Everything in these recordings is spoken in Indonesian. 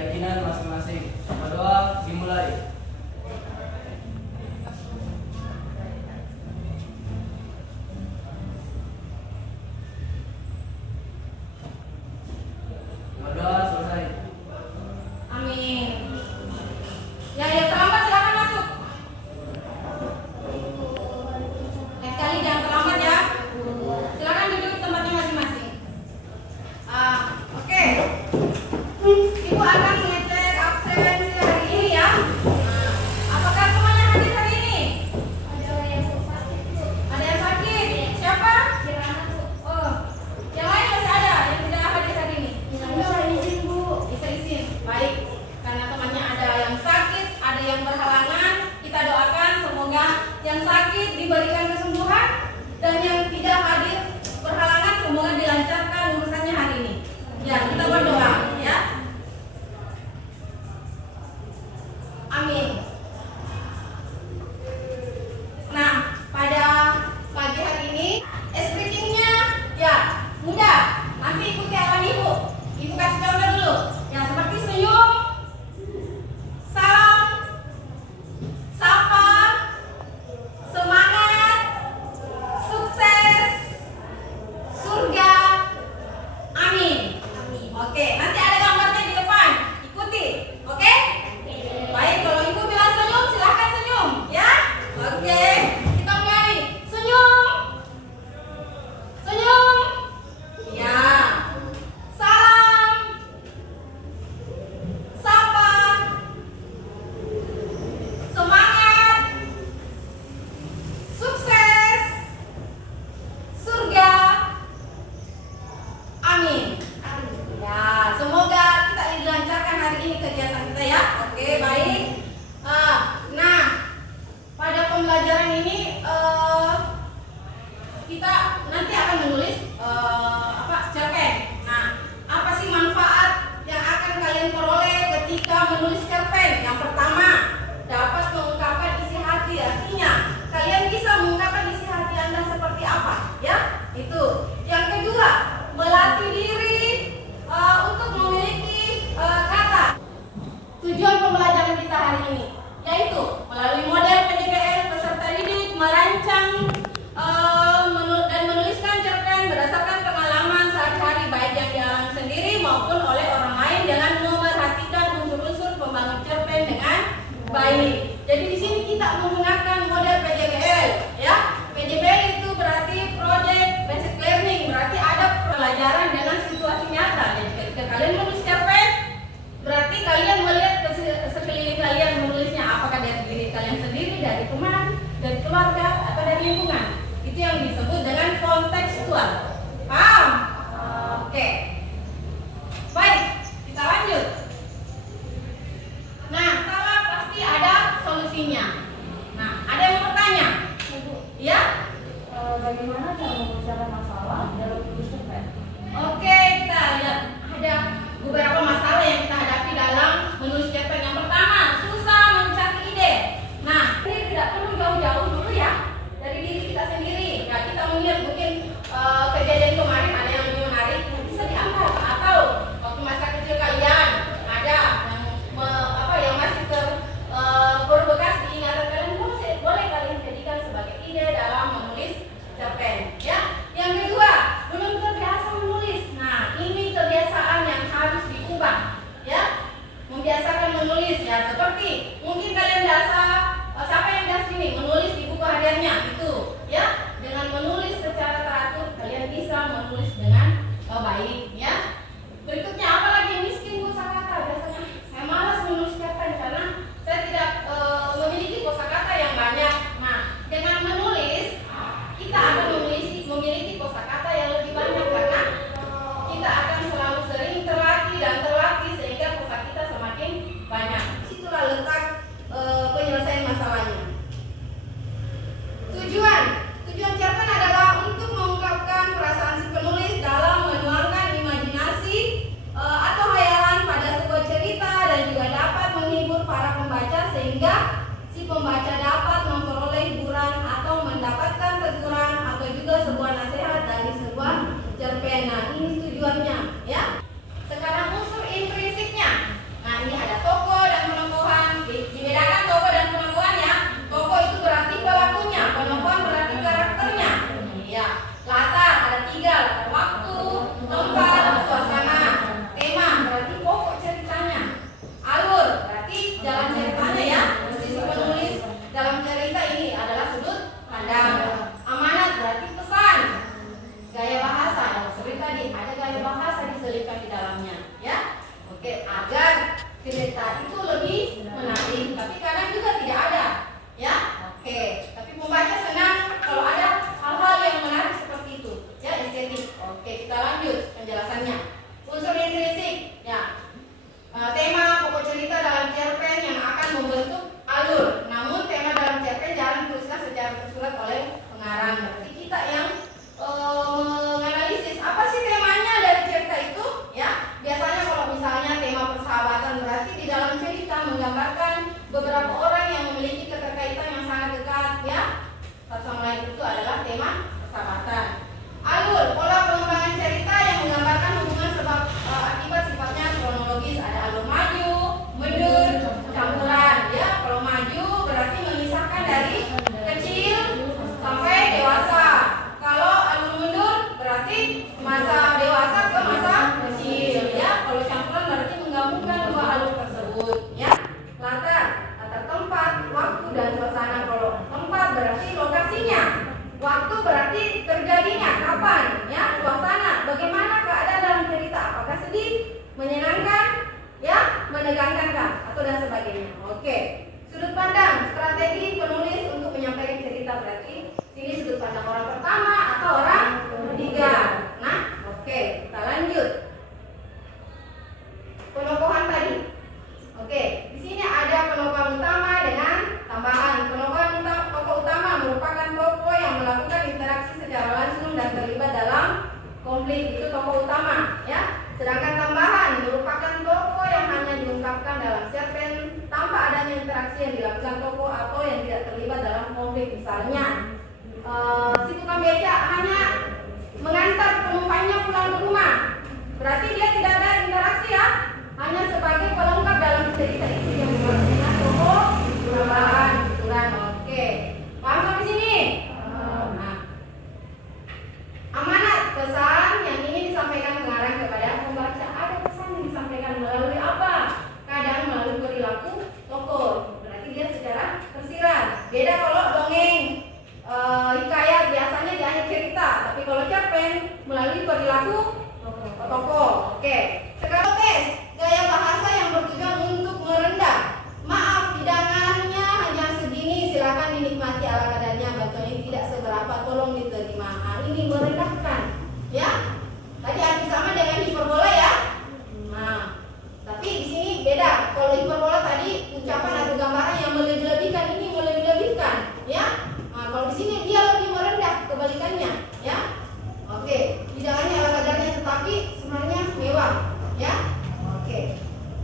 keyakinan masing-masing. Berdoa dimulai. Berdoa selesai. Amin. Ya, yang terlambat silakan masuk. Lain kali jangan terlambat ya. Silakan duduk di tempatnya masing-masing. Oke. Ibu akan mengecek absensi hari ini ya. Apakah semuanya hadir hari ini? Ada yang sakit, Bu. Ada yang sakit? Siapa? Kirana, Bu. Oh, yang lain masih ada yang tidak hadir hari ini. Bisa izin, Bu. Bisa izin. Baik. Karena temannya ada yang sakit, ada yang berhalangan, kita doakan semoga yang sakit diberikan kesembuhan dan yang tidak hadir berhalangan semoga dilancarkan urusannya hari ini. Ya, kita berdoa ya. Amin. Nah, pada pagi hari ini speakingnya ya mudah. Nanti ikuti arahan ibu. Ibu kasih contoh dulu. Ya seperti senyum, salam, sapa, semangat, sukses, surga, amin. Oke, nanti ada gambarnya di depan. Ikuti, oke? Baik, kalau ibu bilang senyum, silahkan senyum, ya? Oke, kita mulai. Senyum, senyum, ya. Salam, sapa, semangat, sukses, surga, amin. Ya, semoga kita dilancarkan hari ini kegiatan kita ya. Oke, baik. Nah, pada pembelajaran ini kita nanti akan menulis cerpen. Nah, apa sih manfaat yang akan kalian peroleh ketika menulis cerpen? Yang pertama, dapat mengungkapkan isi hati. Artinya, kalian bisa mengungkapkan isi hati Anda seperti apa, ya? Itu. Yang kedua, melatih diri untuk memiliki kata. Tujuan pembelajaran kita hari ini yaitu melalui model PJBL peserta didik merancang dan menuliskan cerpen berdasarkan pengalaman sehari-hari baik yang dialami sendiri maupun oleh orang lain dengan memerhatikan unsur-unsur pembangun cerpen dengan baik. Jadi di sini kita menggunakan model PJBL, ya. PJBL itu berarti Project Basic Learning, berarti ada pelajaran dengan situasi nyata. Jadi ketika kalian menulis cerpen, berarti kalian melihat ke sekeliling kalian menulisnya apakah dari diri kalian sendiri, dari teman, dari keluarga, atau dari lingkungan. Itu yang disebut dengan kontekstual. Paham? Oke. Baik, kita lanjut. Nah, salah pasti ada solusinya. Nah, ada yang mau bertanya? Ya? Bagaimana cara menyelesaikan masalah dalam menulis cerpen? Oke, kita lihat ada beberapa masalah yang kita hadapi dalam menulis cerpen. Yang pertama, susah mencari ide. Nah, ini tidak perlu jauh-jauh dulu ya, dari diri kita sendiri. Ya, kita melihat mungkin kejadian kemarin ada yang lebih menarik, bisa diangkat. Atau waktu masa kecil kalian ada yang yang masih berbekas diingatan berarti di dalam cerita menggambarkan beberapa orang yang memiliki keterkaitan yang sangat dekat, ya. Satu sama lain itu adalah tema persahabatan. Alur, pola pengembangan cerita yang menggambarkan hubungan sebab akibat sifatnya kronologis. Ada alur maju, mundur, campuran, ya. Kalau maju berarti mengisahkan dari kecil sampai dewasa. Kalau alur mundur berarti masa dewasa ke masa kecil, ya. Kalau campuran berarti menggabungkan dua alur tersebut, ya. Latar tempat, waktu dan suasana. Kalau tempat berarti lokasinya, waktu berarti terjadinya kapan, ya. Suasana, bagaimana keadaan dalam cerita, apakah sedih, menyenangkan, ya, menegangkan kah, atau dan sebagainya. Oke. Sudut pandang, strategi penulis untuk menyampaikan cerita, berarti sini sudut pandang orang pertama atau orang ketiga. Nah, oke, kita lanjut. Penokohan tadi. Oke, di sini ada penokohan utama dengan tambahan. Penokohan tokoh utama merupakan tokoh yang melakukan interaksi secara langsung dan terlibat dalam konflik, itu tokoh utama, ya. Sedangkan tambahan merupakan tokoh yang hanya diungkapkan dalam cerpen tanpa adanya interaksi yang dilakukan tokoh atau yang tidak terlibat dalam konflik. Misalnya, si tukang beca hanya mengantar penumpangnya pulang ke rumah, berarti dia tidak ada interaksi, ya. Hanya sebagai pelengkap dalam cerita itu yang berarti tokoh tambahan, ukuran. Oke, paham sampai sini? Nah, amanat, pesan yang ingin disampaikan mengarah kepada pembaca. Ada pesan yang disampaikan melalui apa? Kadang melalui perilaku tokoh, berarti dia secara tersirat. Beda kalau dongeng, hikayat biasanya di akhir cerita, tapi kalau cerpen melalui perilaku tokoh. Oke, sekarang tes gaya bahasa yang bertujuan untuk merendah. Maaf, hidangannya hanya segini, silakan dinikmati ala kadarnya. Bantuan ini tidak seberapa, tolong diterima. Ini merendahkan, ya. Tadi arti sama dengan hiperbola, ya. Nah, tapi di sini beda. Kalau hiperbola tadi ucapan atau gambaran yang melebih-lebihkan, ini melebih-lebihkan, ya. Nah, kalau di sini dia lebih merendah, kebalikannya, ya. Oke, hidangannya ala kadarnya tetapi sebenarnya mewah, ya. Oke.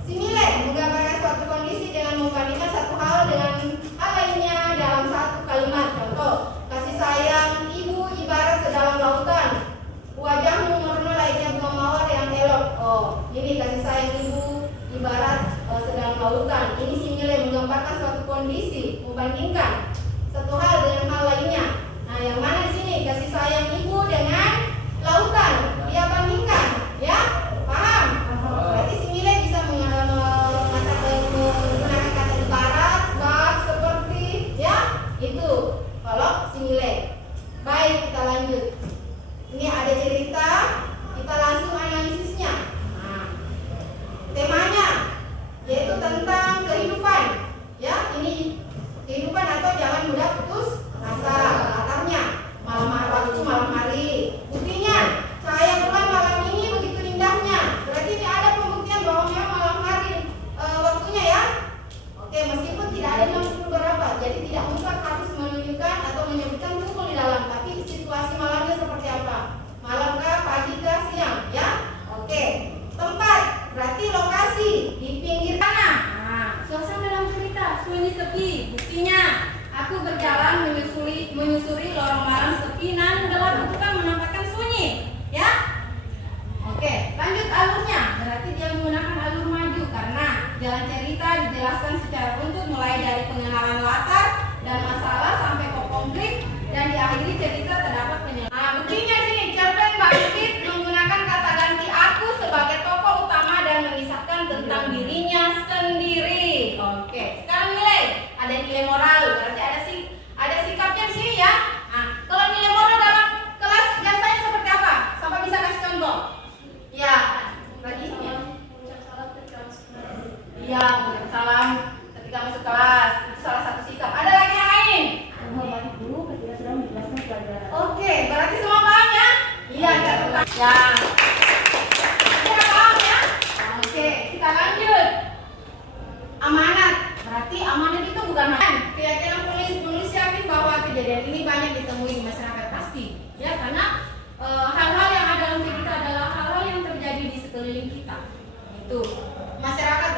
Simile menggambarkan suatu kondisi dengan membandingkan satu hal dengan hal lainnya dalam satu kalimat. Contoh, kasih sayang ibu ibarat sedalam lautan. Wajahmu merona layaknya bunga mawar yang elok. Oh, ini kasih sayang ibu ibarat sedalam lautan. Ini simile menggambarkan suatu kondisi, membandingkan satu hal dengan hal lainnya. Nah, yang mana di sini kasih sayang ibu dengan lautan? Dia bandingkan, ya. Paham? Berarti simile bisa menggunakan kata ibarat, bak, seperti, ya. Itu kalau simile. Baik, kita lanjut. Ini ada cerita, kita langsung analisisnya. Nah, temanya yaitu tentang kehidupan, ya. Ini kehidupan atau jangan mudah putus asa. Latarnya malam hari. Buktinya cahaya bulan malam ini begitu indahnya. Berarti ini ada pembuktian bahwa memang malam hari waktunya, ya. Oke, meskipun tidak ada yang pukul berapa, jadi tidak mutlak harus menunjukkan atau menyebutkan pukul di dalam, tapi situasi malamnya seperti apa? Malam kah, pagi kah, siang, ya. Oke, tempat berarti lokasi di pinggir tanah. Nah, suasana dalam cerita sunyi sepi. Buktinya aku berjalan menyusuri lorong malam sepi nan gelap itu kan menampakkan sunyi, ya. Oke, lanjut alurnya. Berarti dia menggunakan alur maju karena jalan cerita dijelaskan secara runtut mulai dari pengenalan latar dan masalah sampai ke konflik dan diakhiri cerita terdapat penyelesaian. Nah, buktinya sini cerpen Mbak Pipit menggunakan kata ganti aku sebagai tokoh utama dan mengisahkan tentang dirinya sendiri. Oke, sekarang nilai. Ada nilai moral, berarti ada sikapnya di sini, ya. Nah, kalau nilai moral dalam kelas biasanya seperti apa? Sampai bisa kasih contoh. Ya, tadi iya, mengucap salam ketika masuk kelas. Itu salah satu sikap. Ada lagi yang lain? Menghormati guru ketika sedang menjelaskan pelajaran. Oke, berarti semua paham, ya? Iya, catat. Ya. Kita paham, ya? Oke, kita lanjut. Amanat. Berarti amanat itu bukan hanya keyakinan penulis yakin bahwa kejadian ini banyak ditemui di masyarakat pasti, ya, karena hal-hal yang ada dalam cerita adalah hal-hal yang terjadi di sekeliling kita. Itu masyarakat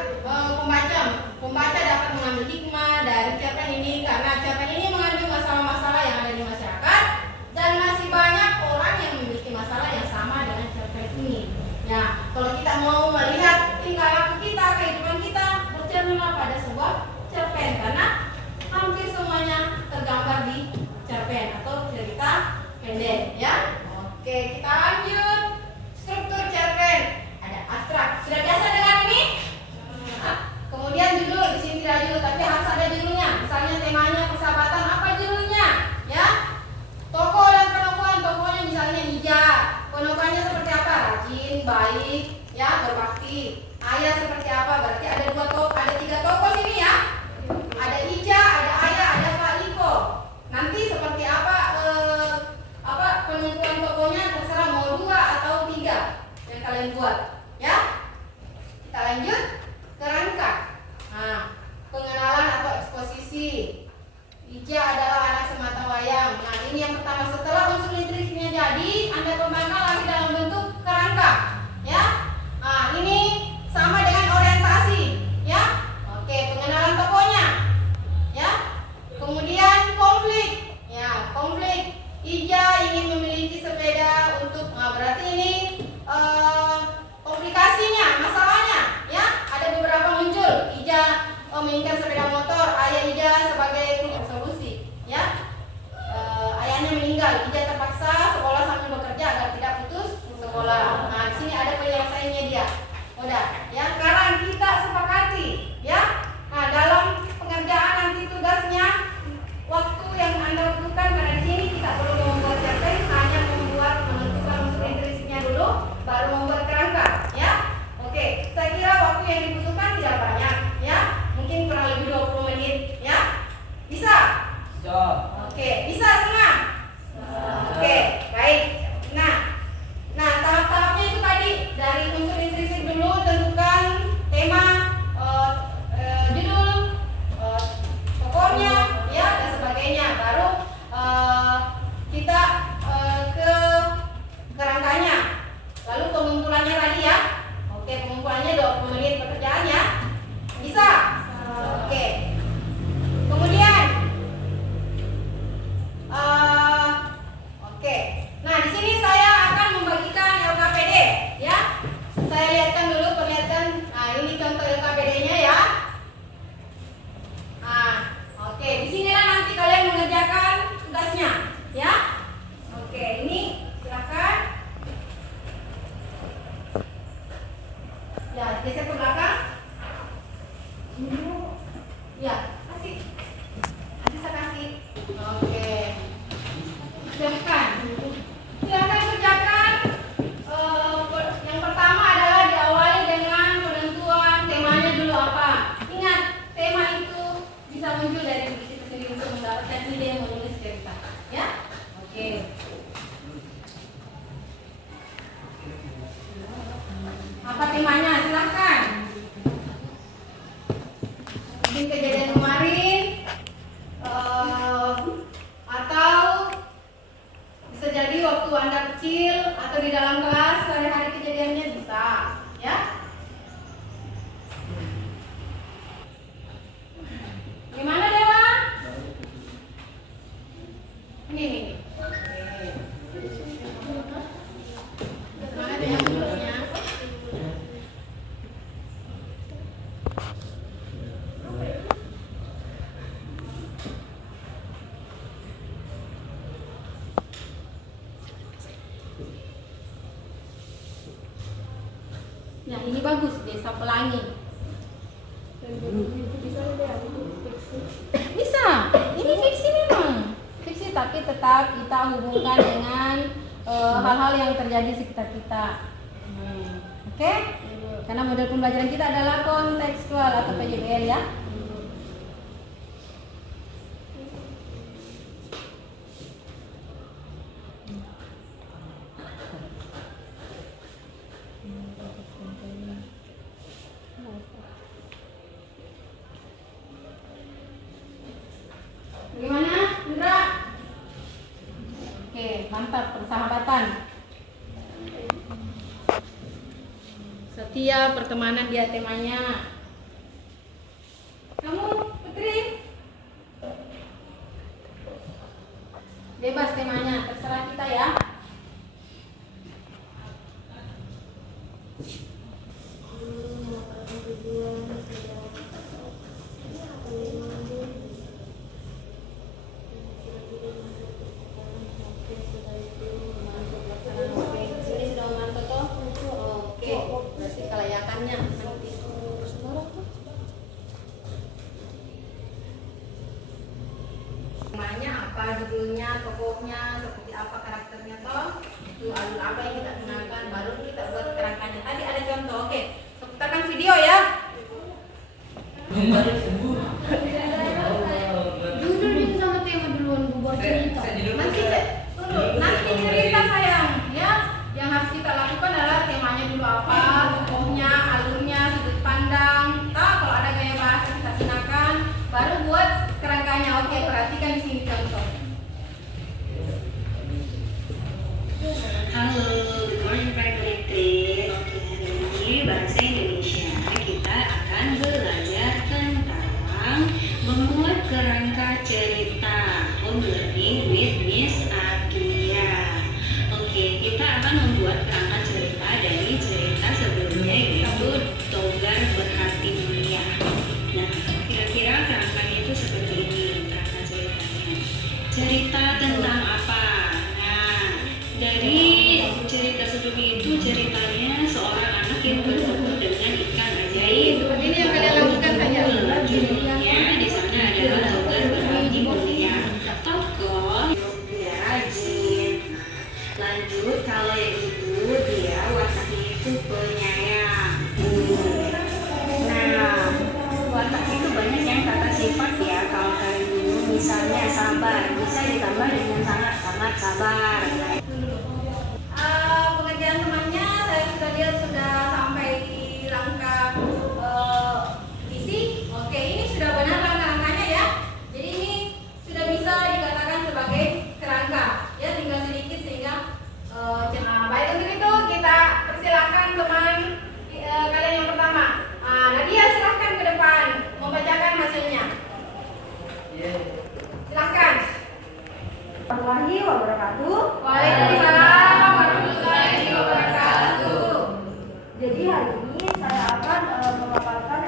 pada sebuah cerpen karena hampir semuanya tergambar di cerpen atau cerita pendek ya. Oke, kita lanjut. Struktur cerpen ada abstrak. Sudah biasa dengan ini? Nah, kemudian judul, di sini tidak judul tapi harus ada judulnya. Misalnya temanya persahabatan, apa judulnya? Ya. Tokoh dan penokohan, tokohnya misalnya Ija. Penokohannya seperti apa? Rajin, baik, ya, berbakti. Ayah seperti apa? Berarti ada 3 tokoh sini ya. Ada Ija, ada Ayah, ada Pak Liko. Nanti seperti apa penentuan tokohnya terserah mau 2 atau 3 yang kalian buat, ya. Kita lanjut ke rangka. Nah, pengenalan atau eksposisi. Ija adalah anak sematawayang. Nah, ini yang pertama. Setelah unsur intrinsipnya jadi, Anda kembangkan lagi dalam bentuk kerangka, ya. Nah, ini sama dengan orientasi, ya. Oke, pengenalan tokohnya, ya. Kemudian konflik, ya, konflik. Ija ingin memiliki sepeda untuk, berarti ini komplikasinya, masalahnya, ya. Ada beberapa muncul. Ija menginginkan sepeda motor, ayah Ija sebagai kulit solusi, ya. Ayahnya meninggal, Ija terpaksa sekolah sambil bekerja agar tidak putus sekolah. Nah, di sini ada penyelesaiannya dia. Udah, ya. Sekarang kita sepakati, ya. Nah, dalam pengerjaan nanti tugasnya waktu yang Anda butuhkan, karena di sini kita perlu membuat cerpen, hanya menentukan unsur intrinsipnya dulu, baru membuat kerangka, ya. Oke, saya kira waktu yang dibutuhkan tidak banyak, ya. Mungkin kurang lebih 20 menit, ya. Bisa? Bisa. Oke, bisa semua? Oke, baik. Nah, tahap-tahapnya itu tadi dari unsur intrinsip dulu, tentukan tema, judul, tokohnya, ya, dan sebagainya. Baru kita ke kerangkanya. Lalu pengumpulannya tadi, ya. Oke, pengumpulannya 20 menit pekerjaan, ya. Bisa? Oke. Kemudian oke. Nah, di sini saya akan membagikan LKPD, ya. Saya lihatkan dulu, perlihatkan. Nah, ini contoh LKPD-nya, ya. Nah, oke. Di sinilah nanti kalian mengerjakan tugasnya, ya. Oke, ini silakan. Ya, geser ke belakang. Ya, kasih. Nanti saya kasih. Oke. Silakan. Silakan kerjakan. Yang pertama adalah diawali dengan penentuan temanya dulu apa. Ingat, tema itu bisa muncul dari diri kita sendiri untuk mendapatkan ide yang menulis cerita. Ya? Oke. Apa temanya? Silakan. Mungkin kejadian kemarin, atau bisa jadi waktu Anda kecil, atau di dalam kelas sehari-hari kejadiannya bisa, ya. Gimana Dewa? Ini. Mana ada yang tulisnya? Nah, ini bagus, Desa Pelangi. Bisa. Ini fiksi memang. Fiksi, tapi tetap kita hubungkan dengan hal-hal yang terjadi di sekitar kita. Oke? Karena model pembelajaran kita adalah kontekstual atau PJBL, ya. Bagaimana, Indra? Oke, mantap. Persahabatan, setia, pertemanan, dia temanya. Kamu, Putri? Bebas temanya, terserah kita, ya. judulnya, tokohnya, seperti apa karakternya toh, itu alur apa yang kita gunakan, baru kita buat kerangkanya. Tadi ada contoh, oke. Putarkan video ya. Judul sama tema duluan buat cerita. Nanti cerita sayang, ya. Yang harus kita lakukan adalah temanya dulu apa, tokohnya, alurnya, sudut pandang. Kalau ada gaya bahasa kita gunakan, baru buat kerangkanya. Oke, perhatikan di sini contoh. Halo, good morning Pak Kuliti. Oke, hari ini bahasa Indonesia kita akan belajar tentang membuat kerangka cerita. Home learning with Miss Akia. Oke, kita akan membuat kerangka cerita dari cerita sebelumnya yaitu Togar Berhati Mulia. Nah, kira-kira kerangkanya itu seperti ini kerangka ceritanya. Cerita tentang apa? Nah, dari cerita sebelumnya itu ceritanya seorang anak yang bertemu dengan ikan ajaib. Seperti ini yang kalian lakukan saja. Judulnya di sana adalah Togar Berhati Mulia. Tokoh dia rajin. Lanjut kalau yang itu dia wataknya itu penyayang. Nah, watak itu banyak yang kata sifat ya. Kalau kalian dulu misalnya sabar, bisa ditambah dengan sangat sabar. Pengerjaan temannya saya sudah lihat sudah sampai di langkah isi. Oke, ini sudah benar langkah-langkahnya ya. Jadi ini sudah bisa dikatakan sebagai kerangka. Ya, tinggal sedikit sehingga baik untuk itu kita persilakan teman kalian yang pertama. Nadia silahkan ke depan membacakan hasilnya. Silahkan. Warahmatullahi wabarakatuh. Waalaikumsalam warahmatullahi wabarakatuh. Jadi hari ini saya akan memaparkan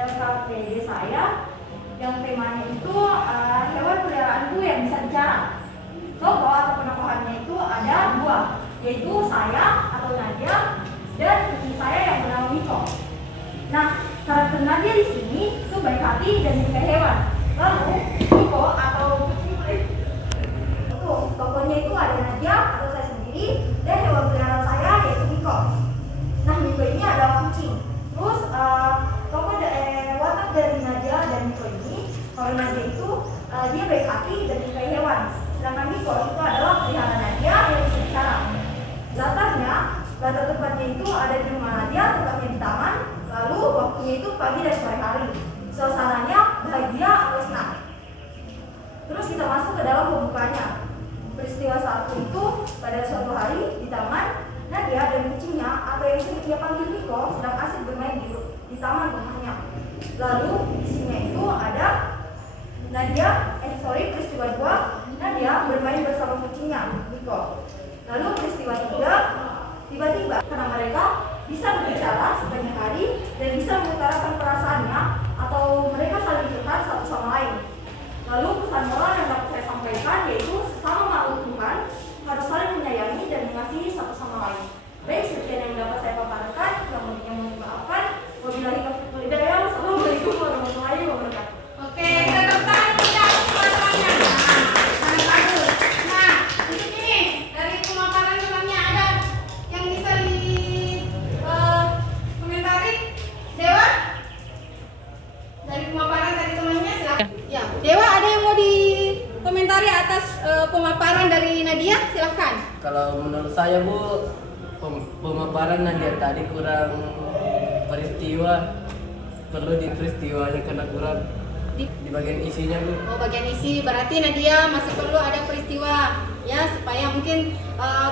LKPD saya yang temanya itu hewan peliharaanku yang bisa bicara. Tokoh atau penampakannya itu ada dua, yaitu saya atau Nadia dan kucing saya yang bernama Miko. Nah, karakter Nadia di sini itu baik hati dan menyukai hewan. Lalu Miko atau kucing itu tokohnya itu ada Nadia atau saya sendiri dan hewan peliharaan saya yaitu Miko. Nah, Miko ini adalah kucing. Terus tokoh watak dari Nadia dan Miko ini, kalau Nadia itu dia baik hati dan menyukai hewan. Sedangkan Miko itu adalah peliharaan Nadia yang bisa bicara. Latar tempatnya itu ada di rumah Nadia, tempatnya di taman. Lalu waktunya itu pagi dan sore hari. Suasananya bahagia atau senang. Terus kita masuk ke dalam pembukanya. Peristiwa saat itu pada suatu hari di taman, Nadia dan kucingnya atau yang sering dia panggil Miko sedang asik bermain di taman rumahnya. Lalu isinya itu ada peristiwa 2, Nadia bermain bersama kucingnya Miko. Lalu peristiwa 3, tiba-tiba karena mereka bisa berbicara sepanjang hari dan bisa mengutarakan perasaannya atau mereka saling curhat satu sama lain. Lalu pesan moral yang dapat saya sampaikan yaitu sesama makhluk Tuhan harus saling menyayangi dan mengasihi satu sama lain. Baik, sekian yang dapat saya paparkan. Yang mau dimaafkan. Wabillahi taufiq wal hidayah. Wassalamualaikum warahmatullahi wabarakatuh. Oke, kita tepuk tangan untuk pemaparannya. Sangat bagus. Nah, di sini dari pemaparan temannya ada yang bisa komentari? Dewa? Dari pemaparan dari temannya silakan. Ya, Dewa ada yang mau dikomentari atas pemaparan dari Nadia? Silahkan. Kalau menurut saya Bu, pemaparan Nadia tadi kurang peristiwa, perlu di peristiwanya karena kurang di bagian isinya Bu. Oh, bagian isi berarti Nadia masih perlu ada peristiwa ya supaya mungkin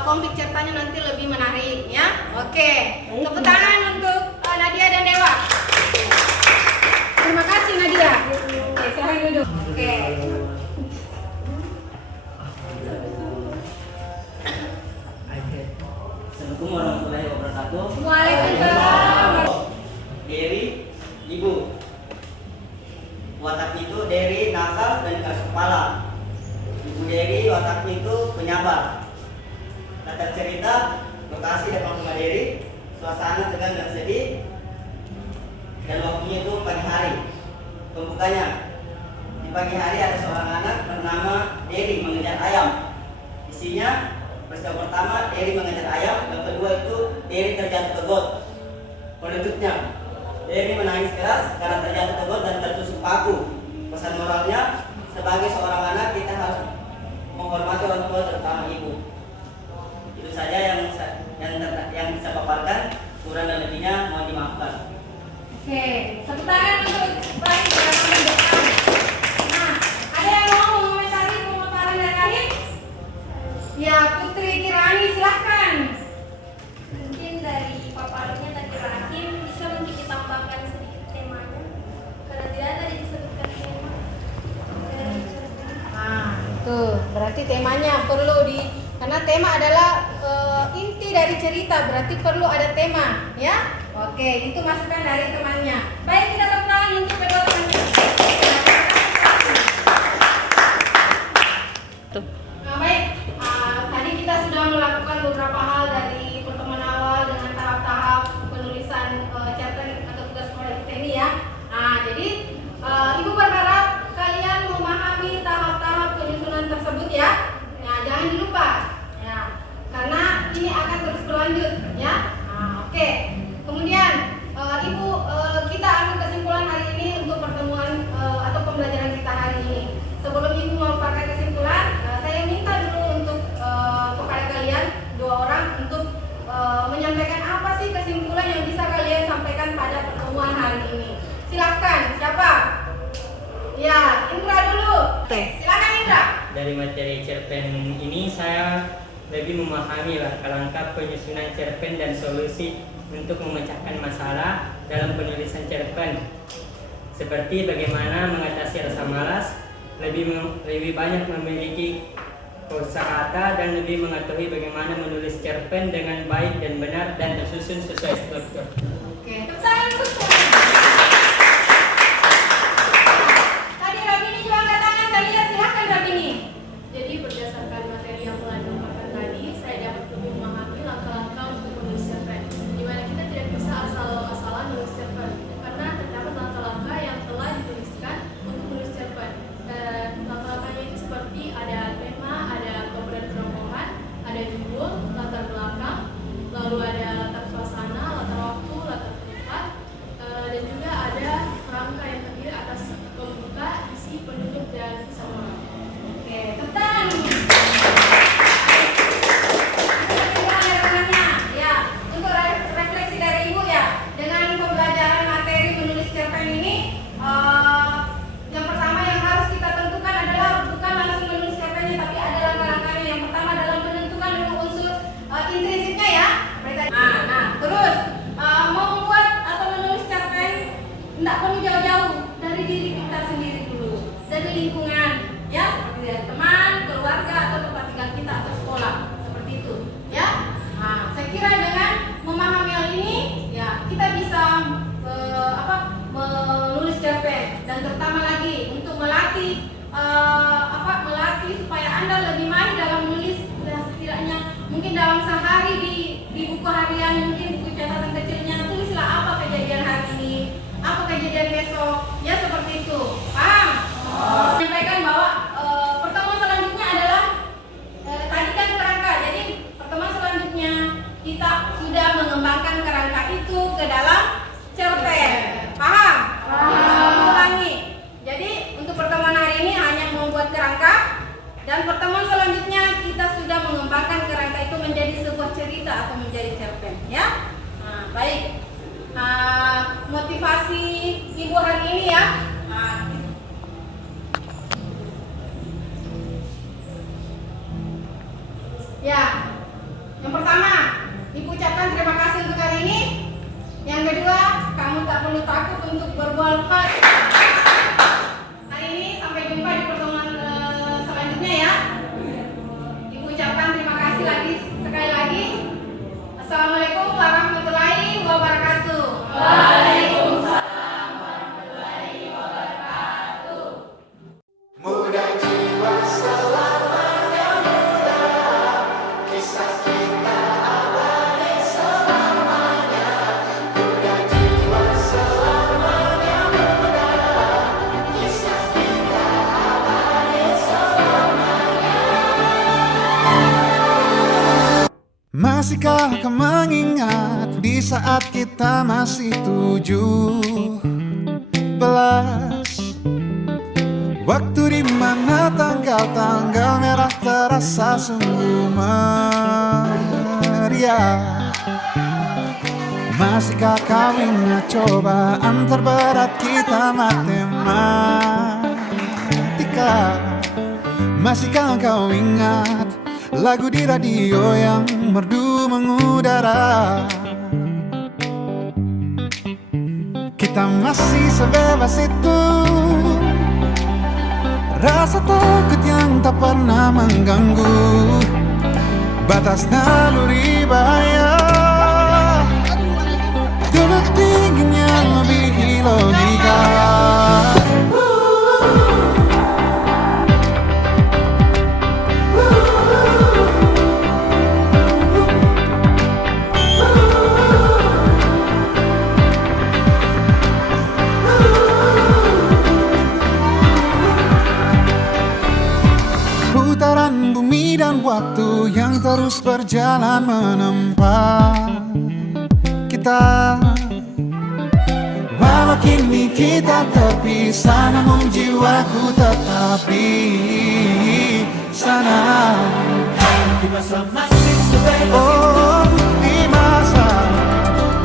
konflik ceritanya nanti lebih menarik ya. Oke, tepuk tangan untuk Nadia dan Dewa. Terima kasih Nadia. Oke, silahkan duduk. Oke. Assalamualaikum warahmatullahi wabarakatuh. Waalaikumsalam. Dari ibu. Wataknya itu dari nakal dan keras kepala. Ibu Dewi wataknya itu penyabar. Latar cerita lokasi depan rumah Dewi, suasana tegang dan sedih, dan waktunya itu pagi hari. Pembukanya pagi hari ada seorang anak bernama Eri mengejar ayam. Isinya peristiwa pertama Eri mengejar ayam, yang kedua itu Eri terjatuh ke got. Penutupnya, Eri menangis keras karena terjatuh ke got dan tertusuk paku. Pesan moralnya, sebagai seorang anak kita harus menghormati orang tua, terutama ibu. Itu saja yang bisa paparkan. Kurang dan lebihnya mohon dimaafkan. Oke, tepuk tangan untuk Baik Gerakan Mendekat. Nah, ada yang mau mengomentari pemaparan dari Rahim? Ya, Putri Kirani silahkan. Mungkin dari paparannya tadi Rahim bisa mungkin ditambahkan sedikit temanya karena tidak tadi disebutkan tema. Nah, itu berarti temanya perlu karena tema adalah inti dari cerita, berarti perlu ada tema, ya? Oke, itu masukan dari temannya. Baik, kita tepuk tangan untuk kedua temannya. Nah, baik. Tadi kita sudah melakukan beberapa hal dari pertemuan awal dengan tahap-tahap penulisan cerpen atau tugas sekolah kita ini, ya. Nah, jadi Ibu berharap kalian memahami tahap-tahap penyusunan tersebut, ya. Nah, jangan dilupa, ya, karena ini akan terus berlanjut, ya. Nah, oke. Kemudian kita ambil kesimpulan hari ini untuk pertemuan atau pembelajaran kita hari ini. Sebelum Ibu memaparkan kesimpulan, saya minta dulu untuk kepada kalian dua orang untuk menyampaikan apa sih kesimpulan yang bisa kalian sampaikan pada pertemuan hari ini. Silakan, siapa? Ya, Indra dulu. Silakan Indra. Dari materi cerpen ini saya lebih memahami langkah penyusunan cerpen dan solusi untuk memecahkan masalah dalam penulisan cerpen, seperti bagaimana mengatasi rasa malas, lebih banyak memiliki kosakata dan lebih mengetahui bagaimana menulis cerpen dengan baik dan benar dan tersusun sesuai struktur. Oke, tepuk tangan untuk semua. Tadi Rabini juga angkat tangan, saya lihat, silakan Rabini. Jadi berdasarkan materi yang telah dipaparkan tadi, saya dapat lebih memahami langkah-langkah untuk menulis cerpen. Di mana kita tidak bisa asal-asalan menulis cerpen, karena terdapat langkah-langkah yang telah dituliskan untuk menulis cerpen. Dan langkah-langkahnya itu seperti ada tema, ada komponen kerombongan, ada judul, latar belakang, lalu ada latar suasana, latar waktu, latar tempat, dan juga ada kerangka yang terdiri atas pembuka, isi, penutup, dan kisah moral. Oke, tepuk tangan. Ya, untuk refleksi dari Ibu, ya, dengan pembelajaran materi menulis cerpen ini, yang pertama yang harus kita tentukan adalah bukan langsung menulis cerpennya, tapi ada langkah-langkahnya. Yang pertama adalah menentukan dulu unsur intrinsiknya, ya. Nah, terus mau membuat atau menulis cerpen tidak perlu jauh-jauh dari diri kita sendiri dulu, dari lingkungan, ya, seperti dari teman, keluarga, atau tempat tinggal kita atau sekolah, seperti itu, ya. Nah, saya kira dengan memahami hal ini, ya, kita bisa menulis cerpen, dan terutama lagi untuk melatih supaya Anda lebih mahir dalam menulis. Ya, setidaknya mungkin dalam sehari di buku harian, mungkin buku catatan kecilnya, tulislah apa kejadian hari ini, apa kejadian besok, ya, seperti itu. Paham? Menyampaikan bahwa pertemuan selanjutnya adalah tadi kan kerangka. Jadi pertemuan selanjutnya kita sudah mengembangkan kerangka itu ke dalam cerpen. Paham? Ulangi. Jadi untuk pertemuan hari ini hanya membuat kerangka, dan pertemuan selanjutnya kita sudah mengembangkan kerangka itu menjadi sebuah cerita atau menjadi cerpen, ya. Nah, baik. Motivasi Ibu hari ini, ya. Masihkah kau mengingat di saat kita masih 17? Waktu di mana tanggal-tanggal merah terasa sungguh meriah. Masihkah kau ingat cobaan terberat kita matematika? Masihkah kau ingat lagu di radio yang merdu mengudara? Kita masih sebebas itu, rasa takut yang tak pernah mengganggu batas naluri bahaya. Dulu dinginnya melebihi logika. Putaran bumi dan waktu yang terus berjalan menempa kita. Walau kini kita terpisah, namun jiwaku tetap di sana. Di masa masih sebebas itu, di masa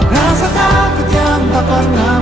rasa takut yang tak pernah